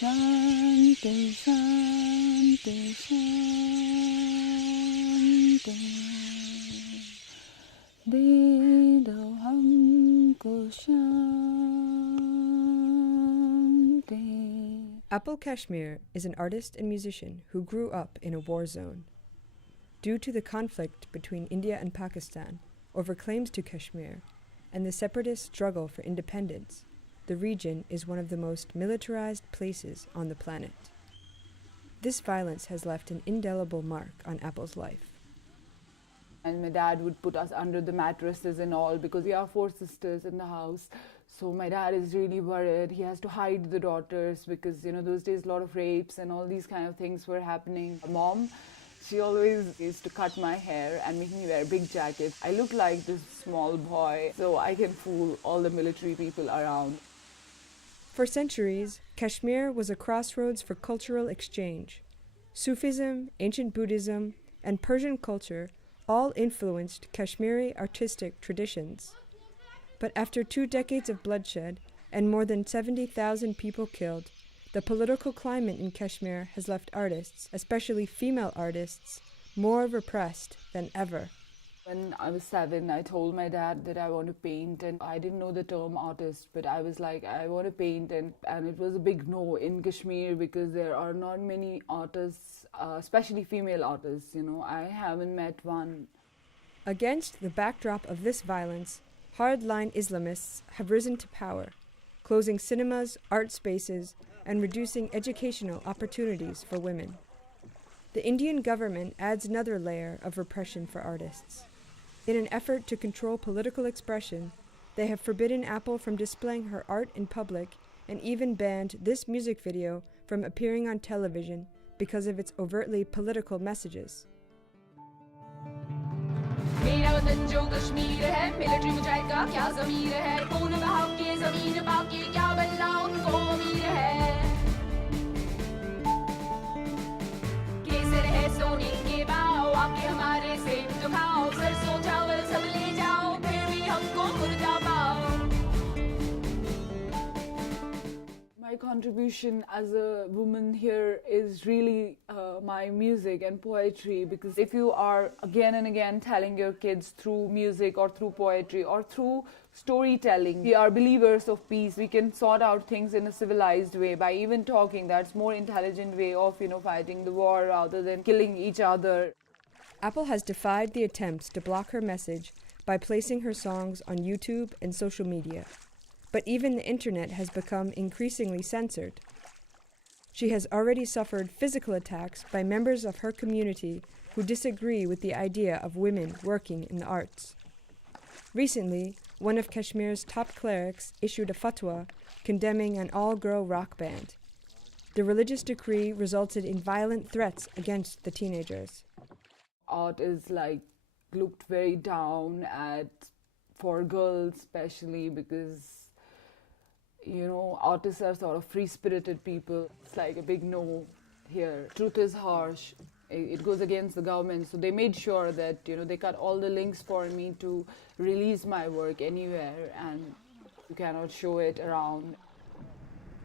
शांति शांति शांति दे दो हमको शांति. Apple Kashmir is an artist and musician who grew up in a war zone. Due to the conflict between India and Pakistan over claims to Kashmir and the separatist struggle for independence, the region is one of the most militarized places on the planet. This violence has left an indelible mark on Apple's life. And my dad would put us under the mattresses and all because we are 4 sisters in the house. So my dad is really worried. He has to hide the daughters because, those days a lot of rapes and all these kind of things were happening. Mom, she always used to cut my hair and make me wear big jackets. I look like this small boy, so I can fool all the military people around. For centuries, Kashmir was a crossroads for cultural exchange. Sufism, ancient Buddhism, and Persian culture all influenced Kashmiri artistic traditions. But after 2 decades of bloodshed and more than 70,000 people killed, the political climate in Kashmir has left artists, especially female artists, more repressed than ever. When I was 7, I told my dad that I want to paint, and I didn't know the term artist, but I was like, I want to paint, and it was a big no in Kashmir because there are not many artists, especially female artists, I haven't met one. Against the backdrop of this violence, hardline Islamists have risen to power, closing cinemas, art spaces, and reducing educational opportunities for women. The Indian government adds another layer of repression for artists. In an effort to control political expression, they have forbidden Apple from displaying her art in public and even banned this music video from appearing on television because of its overtly political messages. मेरा वतन जो कश्मीर है military मुजाहिद का क्या ज़मीर है खून बहा के ज़मीन बाकी क्या बनना उनको अमीर है केसर है सोने के बाव आके हमारे से दुखाओ सरसों चावल सब ले जाओ फिर भी हमको मुर्दा पाओ. My contribution as a woman here is really my music and poetry, because if you are again and again telling your kids through music or through poetry or through storytelling, we are believers of peace, we can sort out things in a civilized way by even talking. That's more intelligent way of fighting the war rather than killing each other. Apple has defied the attempts to block her message by placing her songs on YouTube and social media. But even the internet has become increasingly censored. She has already suffered physical attacks by members of her community who disagree with the idea of women working in the arts. Recently, one of Kashmir's top clerics issued a fatwa condemning an all-girl rock band. The religious decree resulted in violent threats against the teenagers. Art is looked very down at for girls, especially because artists are sort of free-spirited people. It's like a big no here. Truth is harsh. It goes against the government. So they made sure that, they cut all the links for me to release my work anywhere, and you cannot show it around.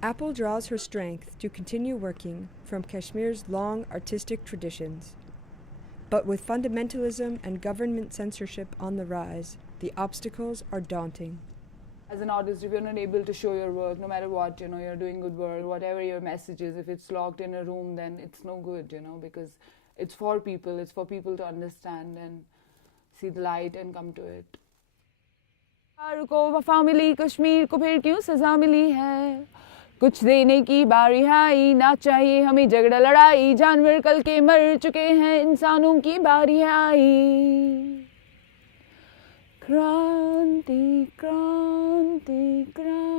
Apple draws her strength to continue working from Kashmir's long artistic traditions. But with fundamentalism and government censorship on the rise, the obstacles are daunting. As an artist, if you're not able to show your work, no matter what, you're doing good work, whatever your message is, if it's locked in a room, then it's no good, because it's for people to understand and see the light and come to it. को वफा मिली कश्मीर को फिर क्यों सजा मिली है कुछ देने की बारी आई ना चाहिए हमें झगड़ा लड़ाई जानवर कल के मर चुके हैं इंसानों की बारी आई क्रांति क्रांति क्रांति